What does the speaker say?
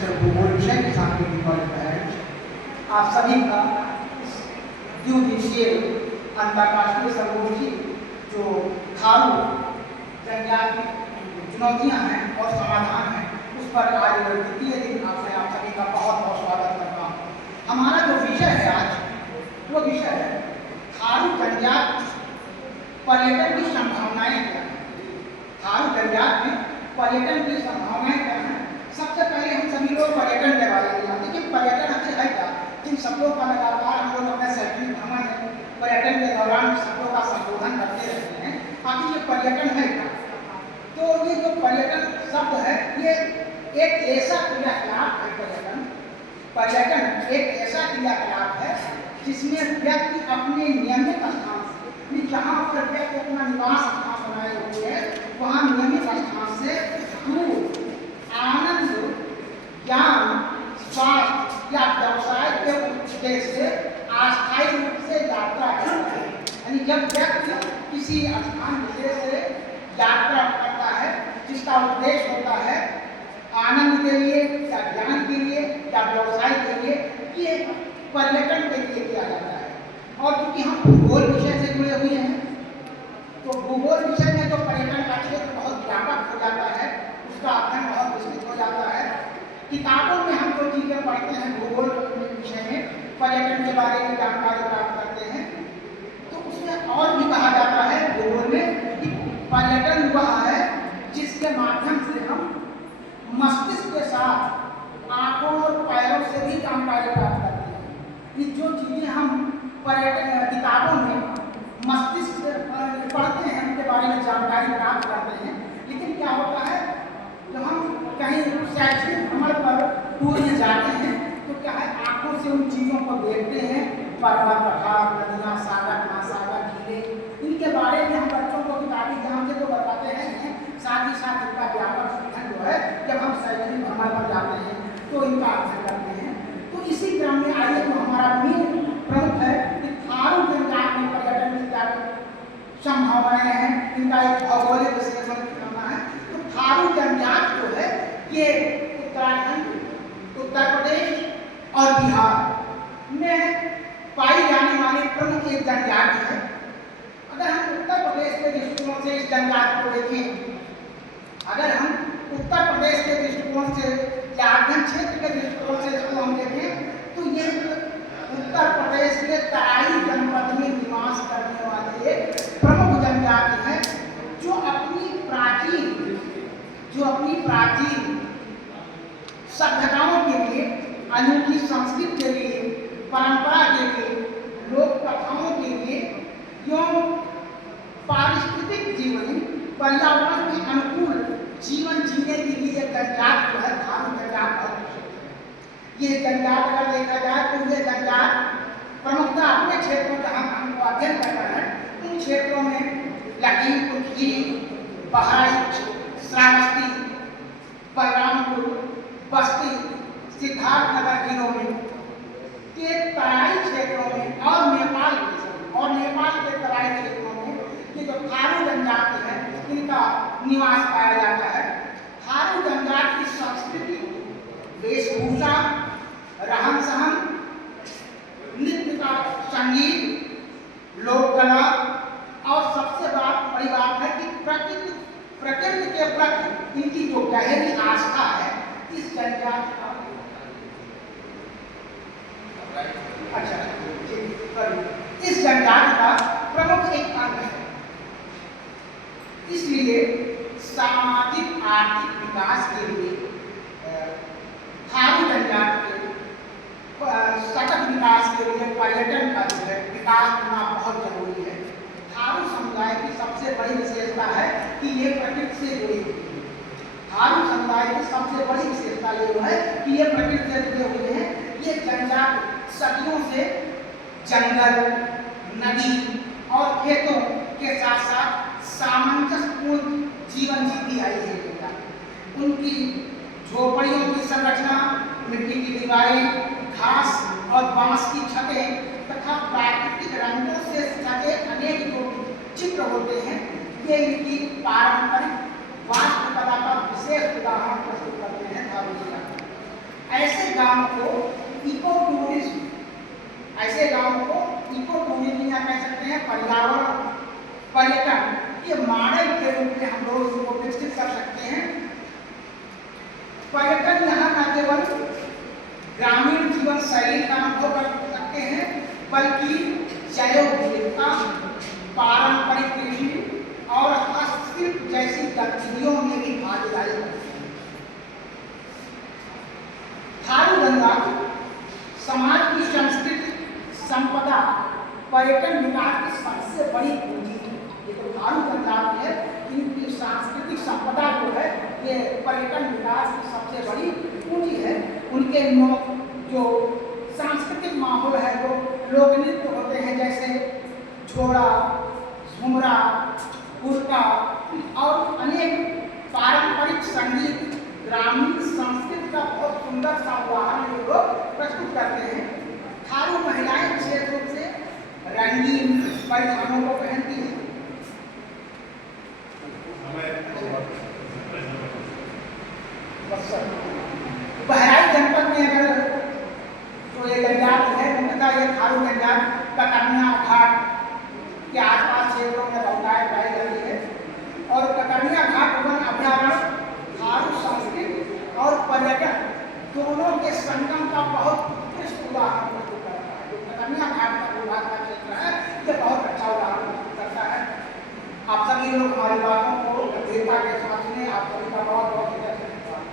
Professor भूगोल विषय के साथ में है। आप सभी का द्विदिवसीय अंतर्राष्ट्रीय संगोष्ठी जो थारू जनजाति की चुनौतियाँ हैं और समाधान हैं उस पर आज द्वितीय दिन आपसे आप सभी का बहुत बहुत स्वागत करता हूँ। हमारा जो विषय है आज वो विषय है थारू जनजाति पर्यटन की संभावनाएं क्या हैं। थारू जनजाति में पर्यटन की संभावनाएं क्या हैं। सबसे पहले हम सभी लोग पर्यटन के बारे में जानते हैं कि पर्यटन अच्छे है क्या। इन शब्दों का लगातार हम लोग अपने शैक्षणिक भ्रमण में पर्यटन के दौरान शब्दों का संशोधन करते रहते हैं। आखिर ये पर्यटन है क्या। तो ये जो पर्यटन शब्द है ये एक ऐसा क्रियाकलाप है। पर्यटन एक ऐसा क्रियाकलाप है जिसमें व्यक्ति अपने नियमित स्थान से, जहाँ पर व्यक्ति अपना निवास स्थान बनाए हुए है वहाँ नियमित स्थान से दूर आनंद, ज्ञान, स्वास्थ्य या व्यवसाय के उद्देश्य से अस्थायी रूप से यात्रा करता है। यानी जब व्यक्ति किसी स्थान विशेष से यात्रा करता है जिसका उद्देश्य होता है आनंद के लिए या ज्ञान के लिए या व्यवसाय के लिए, ये पर्यटन के लिए किया जाता है। और क्योंकि हम भूगोल विषय से जुड़े हुए हैं तो भूगोल विषय में तो पर्यटन का क्षेत्र बहुत व्यापक हो जाता है, उसका अध्ययन बहुत विस्तृत हो जाता है। किताबों में हम जो चीज़ें पढ़ते हैं भूगोल विषय में पर्यटन के बारे में जानकारी प्राप्त करते हैं तो उसमें और भी कहा जाता है भूगोल में कि पर्यटन वह है जिसके माध्यम से हम मस्तिष्क के साथ आंखों और पैरों से भी जानकारी प्राप्त करते हैं। कि जो चीज़ें हम पर्यटन किताबों में मस्तिष्क पढ़ते हैं उनके बारे में जानकारी प्राप्त करते हैं, लेकिन क्या होता है जब हम कहीं शैक्षणिक भ्रमण पर टूर में जाते हैं तो क्या है आंखों से उन चीज़ों को देखते हैं। पर्वत, पहाड़, नदियाँ, सागर, महासागर, झीलें, इनके बारे में हम बच्चों को किताबी ज्ञान से तो बताते हैं, साथ ही साथ इनका व्यापक अध्ययन जो है जब हम शैक्षणिक भ्रमण पर जाते हैं तो इनका अध्ययन करते हैं। तो इसी क्रम में आइए जो हमारा मेन प्रमुख है कि थारू जनजाति में पर्यटन की क्या संभावनाएं हैं, इनका एक भौगोलिक विश्लेषण करना है। तो थारू जनजाति जो है ये उत्तराखंड, उत्तर प्रदेश और बिहार में पाई जाने वाली प्रमुख एक जनजाति है। अगर हम उत्तर प्रदेश के दृष्टिकोण से इस जनजाति को देखें, अगर हम उत्तर प्रदेश के दृष्टिकोण से या अध्ययन क्षेत्र के दृष्टिकोण से इसको हम देखें तो ये उत्तर प्रदेश के तराई जनपद में निवास करने वाली एक प्रमुख जनजाति है जो अपनी प्राचीन सभ्यताओं के लिए, अनूठी संस्कृति के लिए, परंपरा के लिए, लोक कथाओं के लिए एवं पारिस्थितिक जीवन, पर्यावरण के अनुकूल जीवन जीने के लिए जनजाति जो है थारू जनजाति। ये जनजाति अगर देखा जाए तो ये जनजाति प्रमुखता अपने क्षेत्रों जहाँ हमको अध्ययन करना है उन क्षेत्रों में लखीमपुर खीरी, बहराइच, श्रावस्ती, बलरामपुर, बस्ती, सिद्धार्थनगर जिलों में के तराई क्षेत्रों में और नेपाल के तराई क्षेत्रों में ये जो थारू जनजाति है इनका निवास पाया जाता है। थारू जनजाति की संस्कृति, वेशभूषा, रहन सहन, नृत्य का संगीत, लोक कला और सबसे बड़ी बात है कि प्रकृति के प्रति इनकी जो गहरी आस्था है इस जनजाति का इस जनजाति का प्रमुख एक अंग है। इसलिए सामाजिक आर्थिक विकास के लिए थारू जनजाति के सतत विकास के लिए पर्यटन का जो है विकास होना बहुत जरूरी है। थारू समुदाय की सबसे बड़ी विशेषता है कि ये प्रकृति से जुड़ी हुई है। थारू समुदाय की सबसे बड़ी विशेषता ये है कि ये प्रकृति से जुड़े हुए हैं। ये जनजाति सदियों से जंगल, नदी और खेतों के साथ साथ सामंजस्यपूर्ण जीवन जीती आई है। उनकी झोपड़ियों की संरचना, मिट्टी की दीवारें, घास और बांस की छतें तथा प्राकृतिक रंगों से सजे अनेक जो चित्र होते हैं ये इनकी पारंपरिक वास्तुकला का विशेष उदाहरण प्रस्तुत करते हैं थारू जिला। ऐसे गांवों को इको टूरिज्म या कह सकते हैं पर्यावरण पर्यटन के मॉडल के रूप में हम लोग इसको विकसित कर सकते हैं। पर्यटन यहाँ न केवल ग्रामीण जीवन शैली का अनुभव कर सकते हैं, बल्कि जैव विविधता, पारंपरिक कृषि और हस्तशिल्प जैसी गतिविधियों में भी भागीदारी करते हैं। थारू गंगा समाज की सांस्कृतिक संपदा पर्यटन विकास की सबसे बड़ी पूंजी है। ये तो थारू गंगा है, इनकी सांस्कृतिक संपदा जो है ये पर्यटन विकास की सबसे बड़ी पूंजी है। उनके जो सांस्कृतिक माहौल है वो लोक नृत्य होते हैं, जैसे झोड़ा, झुमरा, हुरका और अनेक पारंपरिक संगीत ग्रामीण संस्कृति का बहुत सुंदर सा उदाहरण ये लोग प्रस्तुत करते हैं। थारू महिलाएं विशेष रूप से रंगीन परिधानों को पहनती हैं। बहराइच जनपद में अगर जो ये जनजात है मुख्यतः ये थारू जनजात कतरनिया घाट के आसपास क्षेत्रों में बहुतायत पाई जाती है और कतरनिया घाट वन अभ्यारण्य थारू संस्कृति और पर्यटन दोनों के संगम का बहुत उत्कृष्ट उदाहरण प्रस्तुत करता है। जो कतरनिया घाट का भूभाग का क्षेत्र है ये बहुत अच्छा उदाहरण प्रस्तुत करता है। आप सभी लोग हमारी बातों को गंभीरता के साथ सुने। आप सभी का बहुत बहुत धन्यवाद।